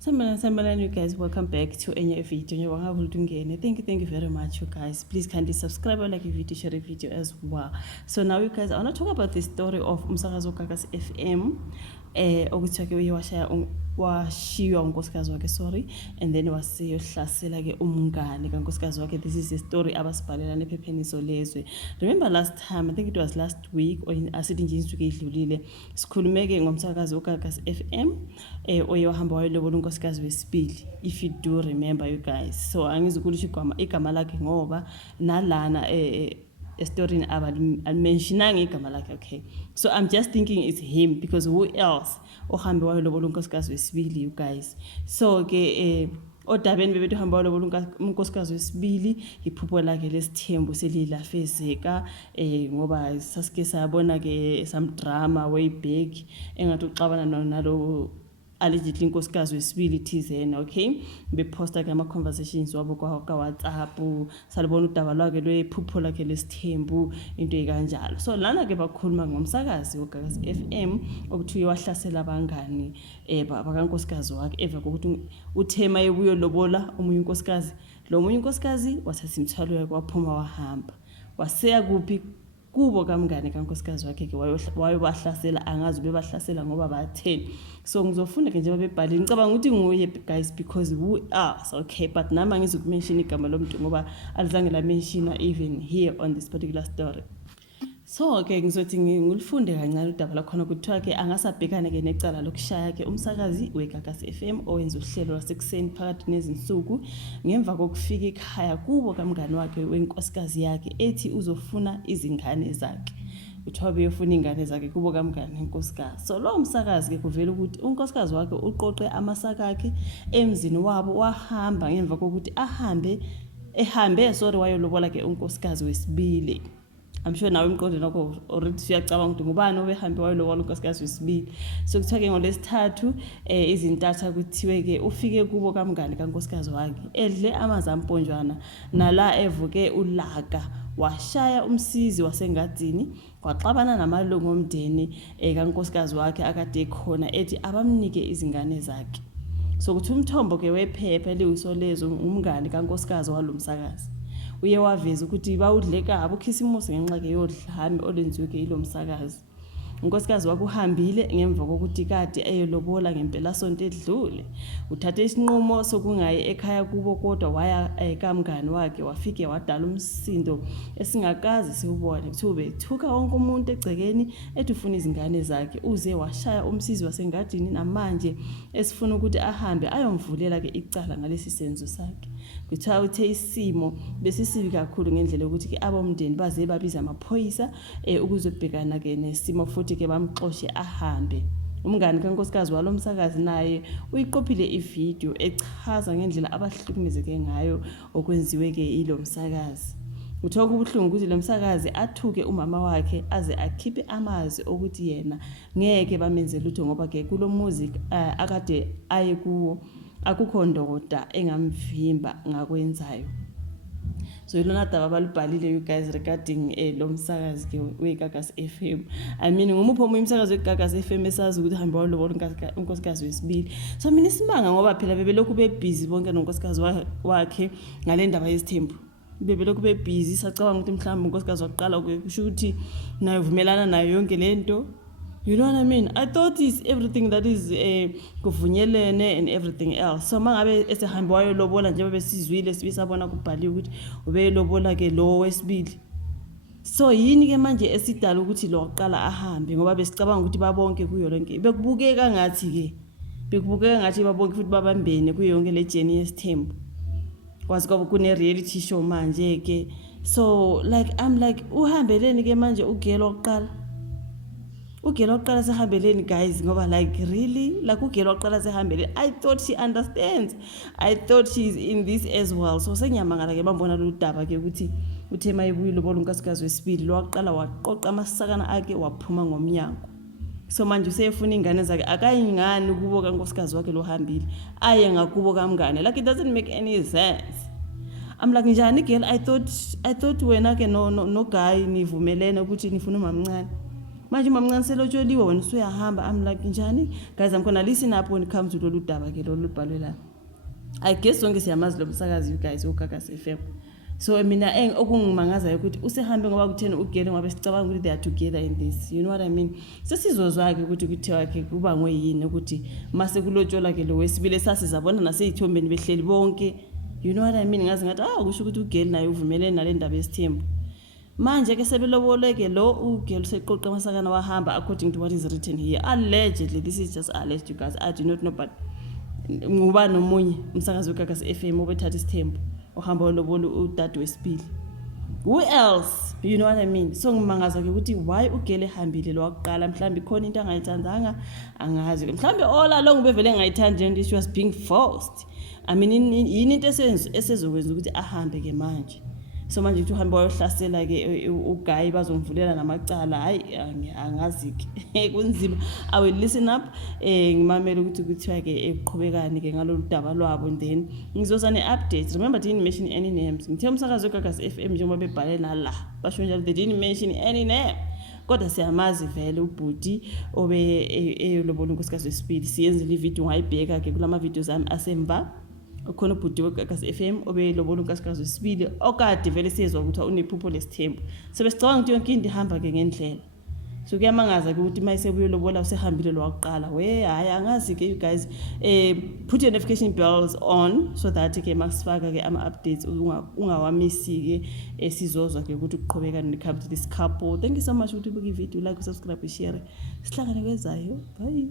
Sambala, you guys, welcome back to a new video. Thank you very much, you guys. Please kindly subscribe or like a video, share a video as well. So now, you guys, I want to talk about the story of Umsakazo Gagas FM. Washiywa unkosikazi wakhe, sorry, and then waseyohlasela ke umngane kankosikazi wakhe. This is a story abasibhalela nephepheni Solezwe. Remember last time, I think it was last week, or asithi nje insuku edlulile, sikhulume ke ngomsakazi uGagas FM oye wahamba wayelobola unkosikazi wesibili, if you do remember, you guys. So angizukulisho igama lakhe ngoba nalana story mentioning igama lakhe. Okay, so I'm just thinking it's him, because who else ohambe wayelobola unkosikazi wesibili, you guys. So ke odabeni bebethu hamba wayelobola unkosikazi wesibili, iphupho lakhe lesithembu selilafezeka ngoba sasike sabona ke some drama way back engathi uxabana nalo allegedly unkosikazi wesibili thizena. Okay, beposta ke ama-conversations wabo kwa-WhatsApp, salibona udaba lwakhe lwephupho lakhe lesithembu, into ekanjalo. So lana ke bakhuluma ngomsakazi uGagas FM okuthiwa wahlasela abangani bakankosikazi wakhe emva kokuthi uThema ebuyo lobola omunye unkosikazi. Lo munye unkosikazi wathatha imithwalo yakhe waphuma wahamba waseya kuphi kubo kamngane kankosikazi wakhe ke wayobahlasela, angazi bebahlasela ngoba batheni. So ngizofunda ke nje babebhalile, ngicabanga ukuthi nguye guys, because who else? Okay, but nami angizukumention igama lomuntu ngoba alizange la mention even here on this particular story. So ke ngizothi ngilifunde kancane udaba lakhona kuthiwa ke angasabhekane ke necala lokushaya ke umsakazi weGagas FM owenza uhlelo lwasekuseni phakathi nezinsuku ngemva kokufika ekhaya kubo kamngane wakhe wenkosikazi yakhe ethi uzofuna izingane zakhe. Uthiwa beyofuna ingane zakhe kubo kamngane inkosikazi. So lo umsakazi ke kuvela ukuthi unkosikazi wakhe uqoqe amasaka akhe emzini wabo wahamba ngemva kokuthi ehambe wayolobola ke unkosikazi wesibili. I'm sure nawe imqondo nakho already siyacabanga ukuthi ngubani obehambe wayelobola unkosikazi wesibili. So kuthiwa ke ngolesithathu izintatha kuthiwe ke ufike kubo kamngane kankosikazi wakhe edle amazamponjwana nala evuke ulaka, washaya umsizi wasengadini, waxabana namalungu omndeni kankosikazi wakhe akade ekhona ethi abamnike izingane zakhe. So kuthi umthombo ke wephepha liwisolezo umngane kankosikazi walomsakazi uye waveza ukuthi bawudleka abukhisimusi ngenxa ke yodlame olenziwe ke ilo msakazi. Unkosikazi wakhe uhambile ngemva kokuthi kade eyelobola ngempela sonto edlule. Uthathe isinqumo sokungayi ekhaya kubo kodwa waya kamngane wakhe, wafike wadala umsindo esingakazi siwubone. Kuthiwa bethuka wonke umuntu egcekeni ethi ufuna izingane zakhe, uze washaya umsizi wasengadini namanje esifuna ukuthi ahambe ayomvulela ke icala ngalesi senzo sakhe. Kuthiwa uthe isimo besisibi kakhulu ngendlela yokuthi ke abomndeni baze babiza amaphoyisa ukuzobhekana ke nesimo futhi ke bamxoshe ahambe. Umngane kankosikazi walomsakazi naye uyiqophile ivideo echaza ngendlela abahlukumezeke ngayo okwenziwe ke ilo msakazi. Uthoka ubuhlungu ukuthi lo msakazi athuke umama wakhe aze akhiphe amazi ukuthi yena ngeke bamenze lutho ngoba ke kulo music akade aye kuwo akukho ndoda engamvimba ngakwenzayo. So ilona daba balibhalile, you guys, regarding lo msakazi ke weGagas FM. I mean ngumuphi omunye umsakazi weGagas FM esazi ukuthi hamba walobola unkosikazi wesibili. So mina isimanga ngoba phela bebelokhu bebusy bonke nonkosikazi wakhe ngale ndaba yesithembu. Bebelokhu bebusy, sacabanga ukuthi mhlawumbe unkosikazi waqala kusho ukuthi nayo vumelana nayo yonke lento. You know what I mean? I thought it's everything that is kuvunyelene and everything else. So mangabe esehamba wayelobola njengoba besizwile sibisabona kubhaliwe ukuthi ubeyelobola ke lo wesibili. So yini ke manje esidala ukuthi lo waqala ahambe ngoba besicabanga ukuthi babonke kuyo lonke. Bekubukeka ngathi babonke futhi babambene kuyo yonke le journey yesithembu. Kwazi kwabo kune reality show manje ke. So like I'm like uhambeleni ke manje ugelo oqala. Ugelo oqala sehambeleni guys ngoba like really like ugelo oqala sehambeleni. I thought she understands. I thought she's in this as well. So senyamangala ke bambona lo daba ke ukuthi uThema ebuye lobola unkosikazi wesibili lo waqala waqoqa amasakana akhe waphuma ngomnyango. So manje usefuna ingane zakhe akayingani kubo kankosikazi wakhe lo hambile aye ngakubo kamngane. Like it doesn't make any sense. I'm like njani girl, I thought wena ke no guy nivumelene ukuthi nifuna umamncane. manje uma mncane selotsholiwe wena usuyahamba. I'm like njani guys, I'm gonna listen up when it comes to lolu daba ke lolu bhalwe la. I guess sonke siyamazi lo msakazi you guys uGagas FM. So mina okungimangaza ukuthi usehambe ngoba kuthena ugele ngoba sicabanga ukuthi they are together in this, you know what I mean. Sesizozwa ke ukuthi kuthiwa ke kuba ngoyini ukuthi mase kulotshola ke lo wesibili sasizabona naseyithombeni behleli bonke, you know what I mean. Ngazi ngathi kusho ukuthi ugele naye uvumelene nale ndaba yesithembu. Manje ke sebeloboleke lo ugele useqoqa amasakana wahamba according to what is written here. Allegedly, this is just alleged you guys, I do not know, but nguba nomunye umsakazi weGagas FM obethatha isithembu ohamba olobolo udade wesibili. Who else, you know what I mean. So ngimangaza ke ukuthi why ugele hambile lo waqala, mhlambi khona into angayithandanga angazi, mhlambi all along bevele ngayithandi and she was being forced. I mean yini into esezokwenza ukuthi ahambe ke manje. So manje uthi uhamba wayohlasela ke uGuy bazomvulela namacala, hayi angazi ke kunzima. I will listen up ngimamela ukuthi kuthiwa ke eqhubekani ke ngalolu daba lwabo, and then ngizoza ne-updates. Remember, didn't mention any names. Ngithe umsakazi weGagas FM njengoba bebhale nala basho njalo they didn't mention any name, kodwa siyamazi vele ubhuti obe eyolobona unkosikazi wesibili. Siyenzile ivideo ngayibheka ke kulama videos ami asemva. Ukhona ubhuti weGagas FM obelobona unkosikazi wesibili okade vele siyezwa ukuthi unephupho lesithembu. So besicabanga ukuthi yonke into ihamba ke ngendlela. So kuyamangaza ke ukuthi mayise buyelobola usehambile lo waqala. Hayi angazi ke you guys, put your notification bells on so that ke masifaka ke ama updates ungawamisi ke sizozwa ke ukuthi ukuqhubeka when this couple. Thank you so much ukuthi ubuke video, like, subscribe, share. Sihlangane kwezayo. Bye.